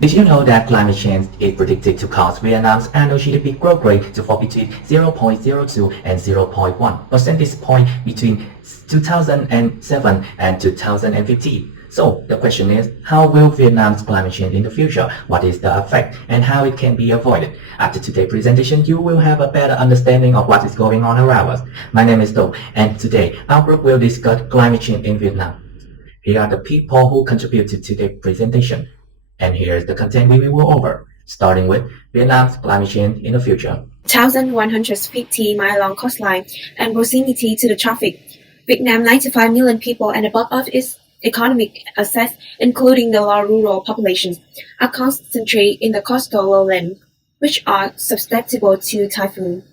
Did you know that climate change is predicted to cause Vietnam's annual GDP growth rate to fall between 0.02 and 0.1 percentage point between 2007 and 2050? So the question is, how will Vietnam's climate change in the future? What is the effect and how it can be avoided? After today's presentation, you will have a better understanding of what is going on around us. My name is Do, and today our group will discuss climate change in Vietnam. Here are the people who contributed to today's presentation. And here's the content we will go over, starting with Vietnam's climate change in the future. 1,150-mile-long coastline and proximity to the tropic. Vietnam 95 million people and above of its economic access, including the large rural populations, are concentrated in the coastal lowland, which are susceptible to typhoon.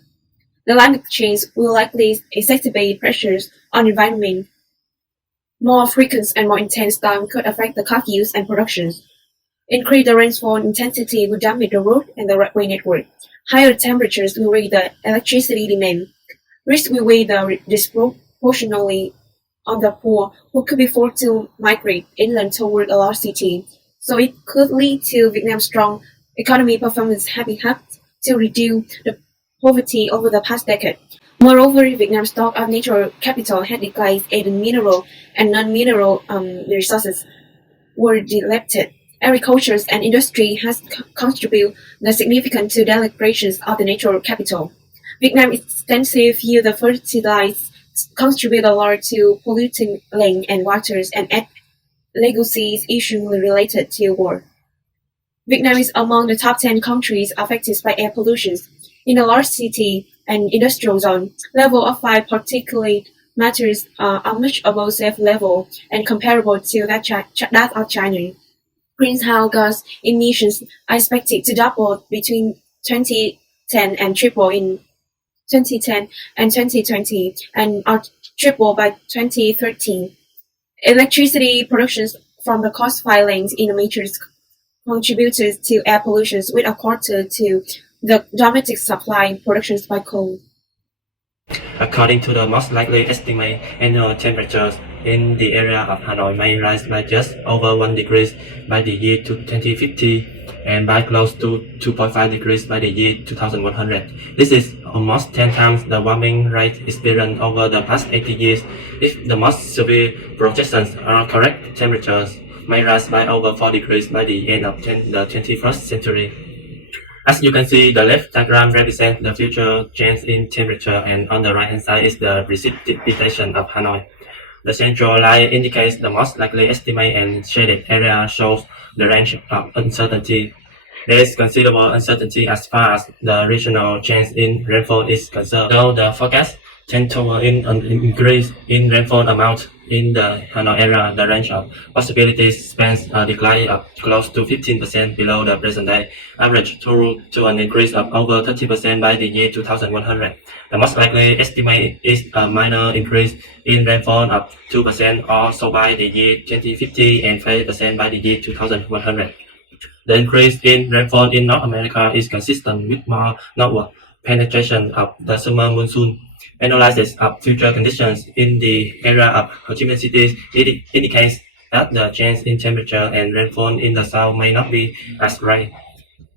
The climate change will likely exacerbate pressures on the environment. More frequent and more intense storms could affect the crop use and production. Increase the rainfall intensity will damage the road and the railway network. Higher temperatures will raise the electricity demand. Risk will weigh disproportionately on the poor, who could be forced to migrate inland toward a large city. So it could lead to Vietnam's strong economy performance having helped to reduce the poverty over the past decade. Moreover, Vietnam's stock of natural capital had declined as mineral and non-mineral resources were depleted. Agriculture and industry has contributed significantly to the degradation of the natural capital. Vietnam's extensive use of fertilizers contribute a lot to polluting land and waters and add legacy issues related to war. Vietnam is among the top 10 countries affected by air pollution. In the large city and industrial zone, level of fine particulate matters are much above safe level and comparable to that of China. Greenhouse gas emissions are expected to double between 2010 and triple in 2010 and 2020 and are triple by 2030. Electricity production from the coast-fired lands in the major contributors to air pollution with a quarter to the domestic supply productions by coal. According to the most likely estimate, annual temperatures in the area of Hanoi may rise by just over 1 degree by the year 2050 and by close to 2.5 degrees by the year 2100. This is almost 10 times the warming rate experienced over the past 80 years. If the most severe projections are correct, temperatures may rise by over 4 degrees by the end of the 21st century. As you can see, the left diagram represents the future change in temperature, and on the right-hand side is the precipitation of Hanoi. The central line indicates the most likely estimate, and shaded area shows the range of uncertainty. There is considerable uncertainty as far as the regional change in rainfall is concerned, though the forecast tend toward an increase in rainfall amount in the Hanoi area. The range of possibilities spans a decline of close to 15% below the present day average to an increase of over 30% by the year 2100. The most likely estimate is a minor increase in rainfall of 2% or so by the year 2050 and 5% by the year 2100. The increase in rainfall in North America is consistent with more northward penetration of the summer monsoon. Analysis of future conditions in the area of Ho Chi Minh City indicates that the change in temperature and rainfall in the south may not be as great.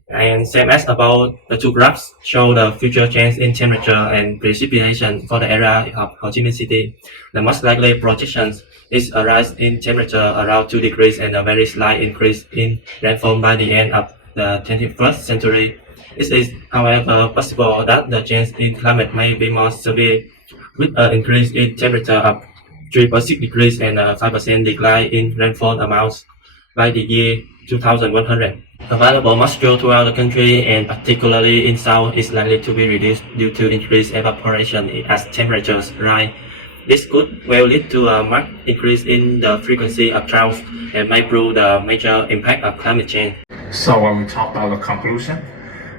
And same as above, the two graphs show the future change in temperature and precipitation for the area of Ho Chi Minh City. The most likely projections is a rise in temperature around 2 degrees and a very slight increase in rainfall by the end of the 21st century. It is, however, possible that the change in climate may be more severe, with an increase in temperature of 3.6 degrees and a 5% decline in rainfall amounts by the year 2100. Available moisture throughout the country, and particularly in south, is likely to be reduced due to increased evaporation as temperatures rise. This could well lead to a marked increase in the frequency of droughts and may prove the major impact of climate change. So when we talk about the conclusion,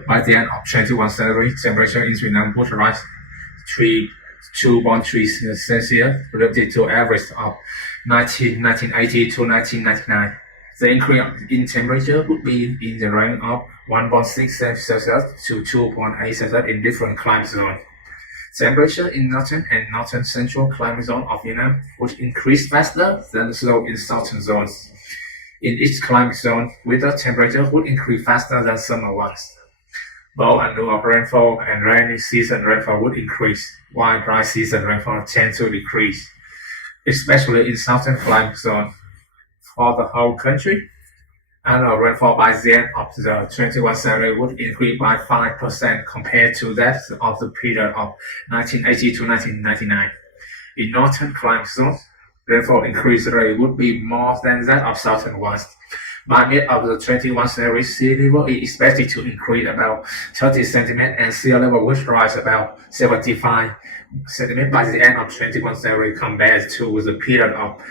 by the end of 21st century, temperature in Vietnam would rise 2.3 Celsius relative to average of 1980 to 1999. The increase in temperature would be in the range of 1.6 Celsius to 2.8 Celsius in different climate zones. Temperature in northern and northern central climate zone of Vietnam would increase faster than the slope in southern zones. In each climate zone, winter temperature would increase faster than summer ones. Both annual rainfall and rainy season rainfall would increase, while dry season rainfall tends to decrease, especially in southern climate zone. For the whole country, annual rainfall by the end of the 21st century would increase by 5% compared to that of the period of 1980 to 1999. In northern climate zones, rainfall increase rate would be more than that of southern ones. By mid of the 21st century, sea level is expected to increase about 30 centimeters and sea level would rise about 75 centimeters by the end of 21st century compared to the period of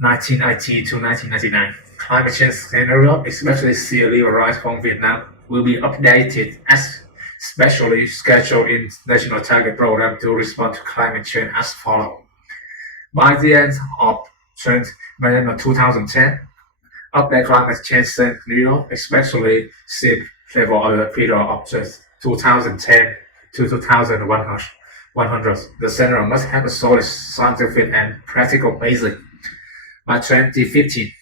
1980 to 1999. Climate change scenario, especially sea level rise from Vietnam, will be updated as specially scheduled in National Target Program to respond to climate change as follows. By the end of 2010, update climate change scenario, especially sea level over the period of 2010 to 2100. The scenario must have a solid scientific and practical basis. By 2050,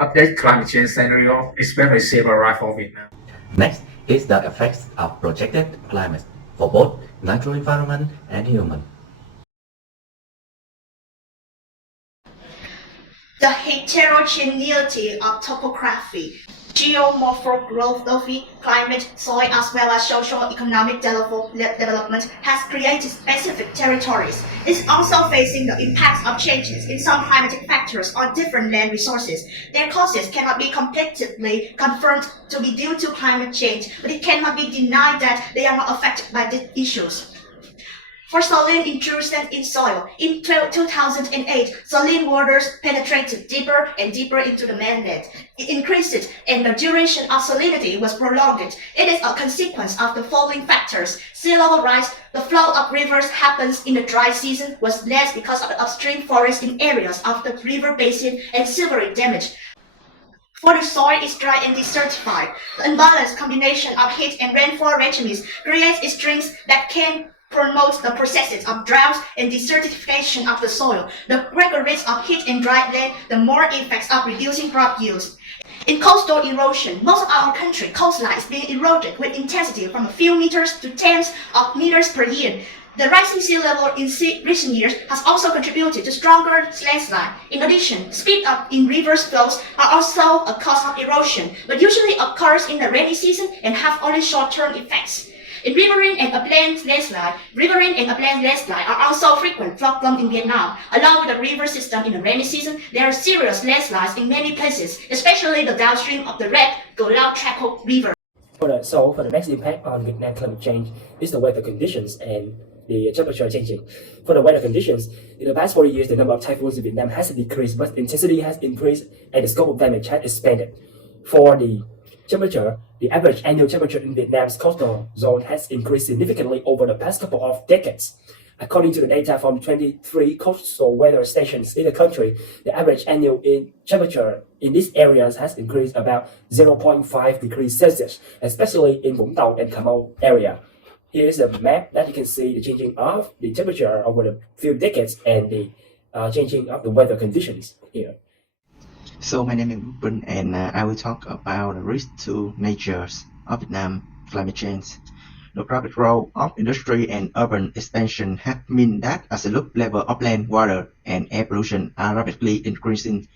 update climate change scenario, especially sea level rise for Vietnam. Next is the effects of projected climate for both natural environment and human. The heterogeneity of topography, geomorphography, climate, soil, as well as socio-economic development has created specific territories. It's also facing the impacts of changes in some climatic factors on different land resources. Their causes cannot be completely confirmed to be due to climate change, but it cannot be denied that they are not affected by these issues. For saline intrusion in soil, in 2008, saline waters penetrated deeper and deeper into the mainland. It increased and the duration of salinity was prolonged. It is a consequence of the following factors. Sea level rise, the flow of rivers happens in the dry season was less because of the upstream forest in areas of the river basin and severely damaged. For the soil is dry and desertified. The unbalanced combination of heat and rainfall regimes creates extremes that can promote the processes of drought and desertification of the soil. The greater risk of heat and dry land, the more effects of reducing crop yields. In coastal erosion, most of our country coastline is being eroded with intensity from a few meters to tens of meters per year. The rising sea level in recent years has also contributed to stronger landslide. In addition, speed up in rivers flows are also a cause of erosion, but usually occurs in the rainy season and have only short-term effects. In riverine and upland landslide are also frequent problems in Vietnam. Along with the river system in the rainy season, there are serious landslides in many places, especially the downstream of the Red Cù Lao Traco River. For the next impact on Vietnam climate change is the weather conditions and the temperature changing. For the weather conditions, in the past 40 years, the number of typhoons in Vietnam has decreased, but intensity has increased and the scope of damage has expanded. For the temperature, the average annual temperature in Vietnam's coastal zone has increased significantly over the past couple of decades. According to the data from 23 coastal weather stations in the country, the average annual temperature in these areas has increased about 0.5 degrees Celsius, especially in Vũng Tàu and Cà Mau area. Here is a map that you can see the changing of the temperature over the few decades and the changing of the weather conditions here. So my name is Bun and I will talk about the risk to nature of Vietnam climate change. The private role of industry and urban expansion have meant that absolute level of land, water, and air pollution are rapidly increasing.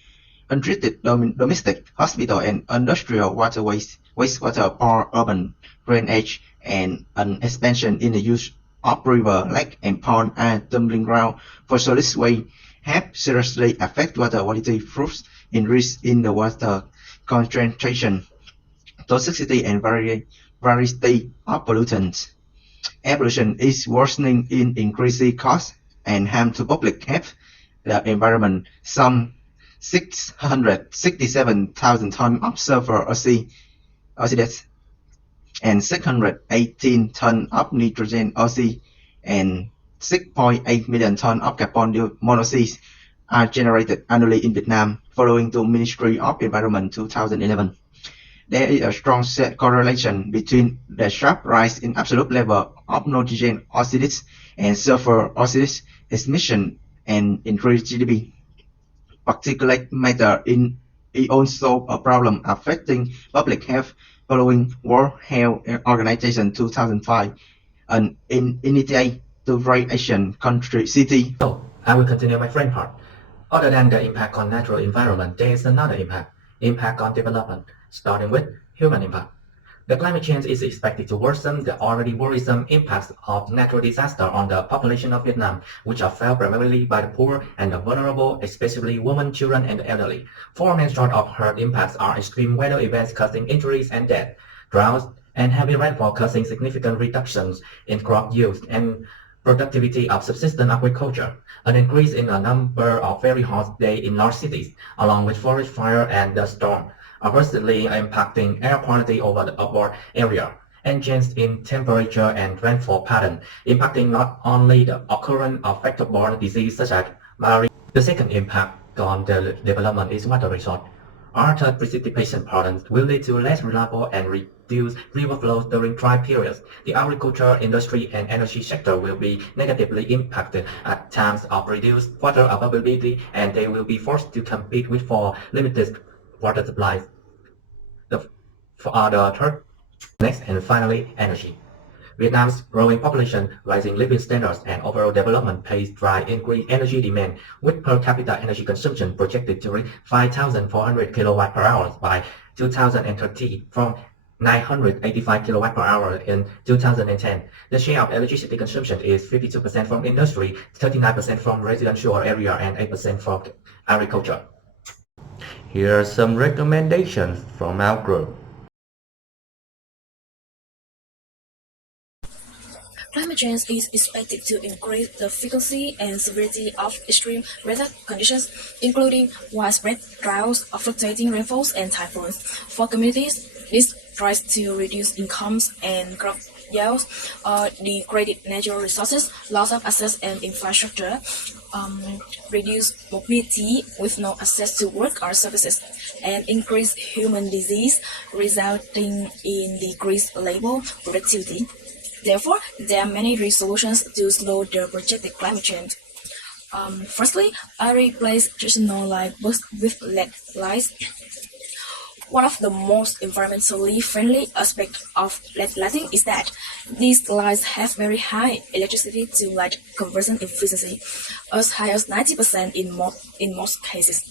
Untreated domestic, hospital, and industrial waterways, wastewater for urban drainage, and an expansion in the use of river, lake, and pond as dumping ground for solid waste have seriously affected water quality, fruits, increase in the water concentration, toxicity, and variety of pollutants. Air pollution is worsening in increasing costs and harm to public health, the environment. Some 667,000 tons of sulfur oxides and 618 tons of nitrogen oxide and 6.8 million tons of carbon monoxide are generated annually in Vietnam, following the Ministry of Environment 2011. There is a strong correlation between the sharp rise in absolute level of nitrogen oxides and sulfur oxides emission and increased GDP. Particulate matter in it also a problem affecting public health following World Health Organization 2005 an initiative to rate Asian country city. So, I will continue my friend part. Other than the impact on natural environment, there is another impact on development, starting with human impact. The climate change is expected to worsen the already worrisome impacts of natural disaster on the population of Vietnam, which are felt primarily by the poor and the vulnerable, especially women, children, and the elderly. Four main sort of hurt impacts are extreme weather events causing injuries and death, droughts, and heavy rainfall causing significant reductions in crop yields and productivity of subsistence agriculture, an increase in the number of very hot days in large cities, along with forest fire and dust storm, adversely impacting air quality over the upward area, and change in temperature and rainfall pattern, impacting not only the occurrence of vector-borne disease such as malaria. The second impact on the development is water resource. Altered precipitation patterns will lead to less reliable and reduced river flows during dry periods. The agriculture, industry, and energy sector will be negatively impacted at times of reduced water availability, and they will be forced to compete with for limited water supplies. The third, next and finally, energy. Vietnam's growing population, rising living standards, and overall development pace drive increased energy demand, with per capita energy consumption projected to reach 5,400 kilowatt per hour by 2030 from 985 kilowatt per hour in 2010. The share of electricity consumption is 52% from industry, 39% from residential area, and 8% from agriculture. Here are some recommendations from our group. Climate change is expected to increase the frequency and severity of extreme weather conditions, including widespread droughts, fluctuating rainfalls, and typhoons. For communities, this tries to reduce incomes and crop yields, degraded natural resources, loss of access and infrastructure, reduce mobility with no access to work or services, and increase human disease, resulting in decreased labor productivity. Therefore, there are many resolutions to slow the projected climate change. Firstly, I replace traditional light bulbs with LED lights. One of the most environmentally friendly aspects of LED lighting is that these lights have very high electricity to light conversion efficiency, as high as 90% in most cases.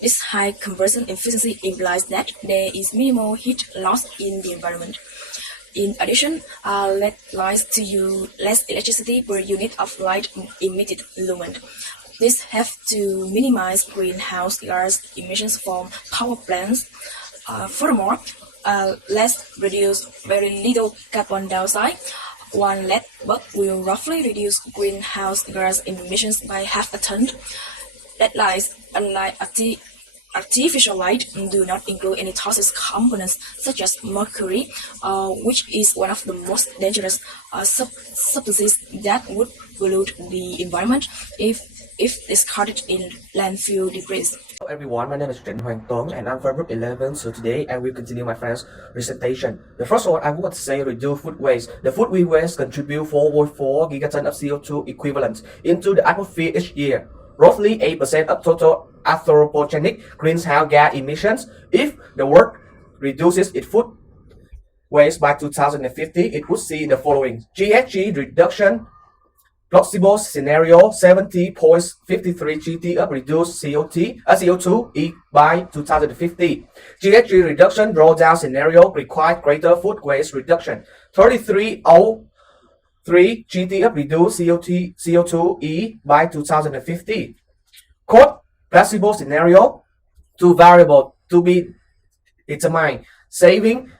This high conversion efficiency implies that there is minimal heat loss in the environment. In addition, LED lights to use less electricity per unit of light emitted lumen. This helps to minimize greenhouse gas emissions from power plants. Furthermore, LEDs produce very little carbon dioxide. One LED bulb will roughly reduce greenhouse gas emissions by half a ton. LED lights, unlike artificial light, do not include any toxic components such as mercury, which is one of the most dangerous substances that would pollute the environment if discarded in landfill debris. Hello everyone, my name is Trần Hoàng Tuấn and I'm from group 11. So today I will continue my friend's presentation. The first one I want to say reduce food waste. The food we waste contribute 4.4 gigaton of CO2 equivalent into the atmosphere each year, roughly 8% of total anthropogenic greenhouse gas emissions. If the world reduces its food waste by 2050, it would see the following: GHG reduction. Plausible scenario 70.53 GT of reduced CO2 by 2050. GHG reduction drawdown scenario requires greater food waste reduction 33.03 GT of reduced CO2 by 2050. Quote, placebo scenario, two variables to be determined. Saving,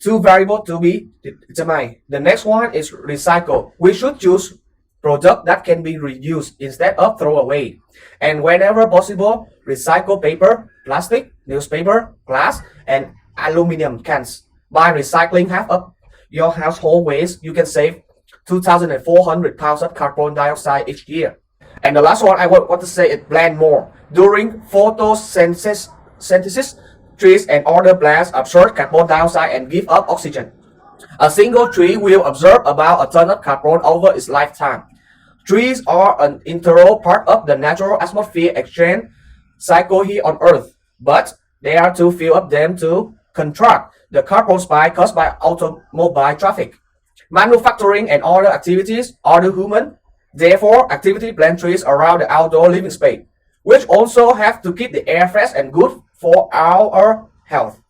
two variables to be determined. The next one is recycle. We should choose product that can be reused instead of throw away, and whenever possible recycle paper, plastic, newspaper, glass, and aluminum cans. By recycling half of your household waste, you can save 2,400 pounds of carbon dioxide each year. And the last one I want to say is plant more. During photosynthesis, trees and other plants absorb carbon dioxide and give up oxygen. A single tree will absorb about a ton of carbon over its lifetime. Trees are an integral part of the natural atmosphere exchange cycle here on Earth, but They are to fill up them to contract the carbon spike caused by automobile traffic, manufacturing and other activities, other human. Therefore, activity plant trees around the outdoor living space, which also have to keep the air fresh and good for our health.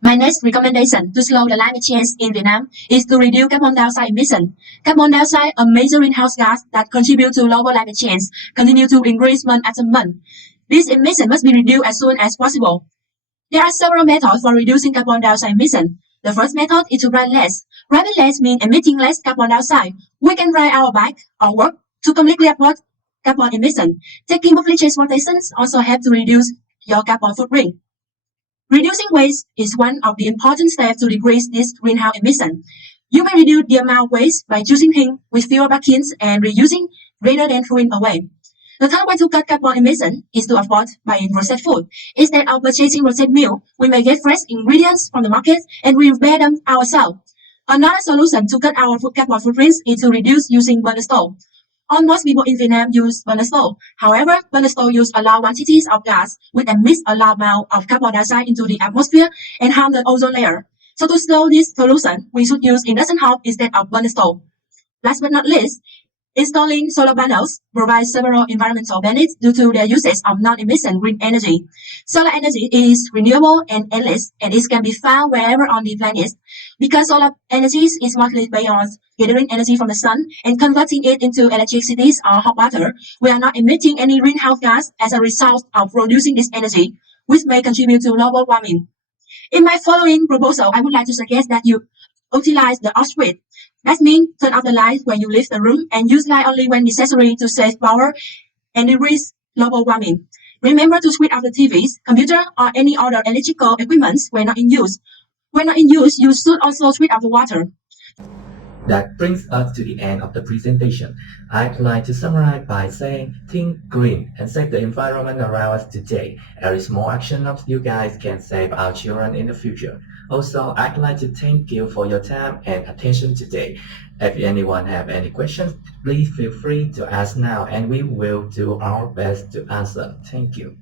My next recommendation to slow the climate change in Vietnam is to reduce carbon dioxide emission. Carbon dioxide, a major greenhouse gas that contributes to global climate change, continue to increase month after month. This emission must be reduced as soon as possible. There are several methods for reducing carbon dioxide emission. The first method is to ride less. Driving less means emitting less carbon dioxide. We can ride our bike or work to completely avoid carbon emission. Taking public transportation also helps to reduce your carbon footprint. Reducing waste is one of the important steps to decrease this greenhouse emission. You may reduce the amount of waste by choosing things with fewer packings and reusing rather than throwing away. The third way to cut carbon emission is to avoid buying processed food. Instead of purchasing processed meal, we may get fresh ingredients from the market and we prepare them ourselves. Another solution to cut our carbon footprints is to reduce using burner stove. Almost people in Vietnam use burner stove. However, burner stove use a large quantities of gas which emits a large amount of carbon dioxide into the atmosphere and harm the ozone layer. So to slow this solution, we should use induction hob instead of burner stove. Last but not least, installing solar panels provides several environmental benefits due to their usage of non-emission green energy. Solar energy is renewable and endless, and it can be found wherever on the planet. Because solar energy is mostly based on gathering energy from the sun and converting it into electricity or hot water, we are not emitting any greenhouse gas as a result of producing this energy, which may contribute to global warming. In my following proposal, I would like to suggest that you utilize the off switch. That means turn off the light when you leave the room and use light only when necessary to save power and decrease global warming. Remember to switch off the TVs, computer, or any other electrical equipment when not in use. When not in use, you should also switch off the water. That brings us to the end of the presentation. I'd like to summarize by saying, think green and save the environment around us today. Every small action of you guys can save our children in the future. Also, I'd like to thank you for your time and attention today. If anyone have any questions, please feel free to ask now and we will do our best to answer. Thank you.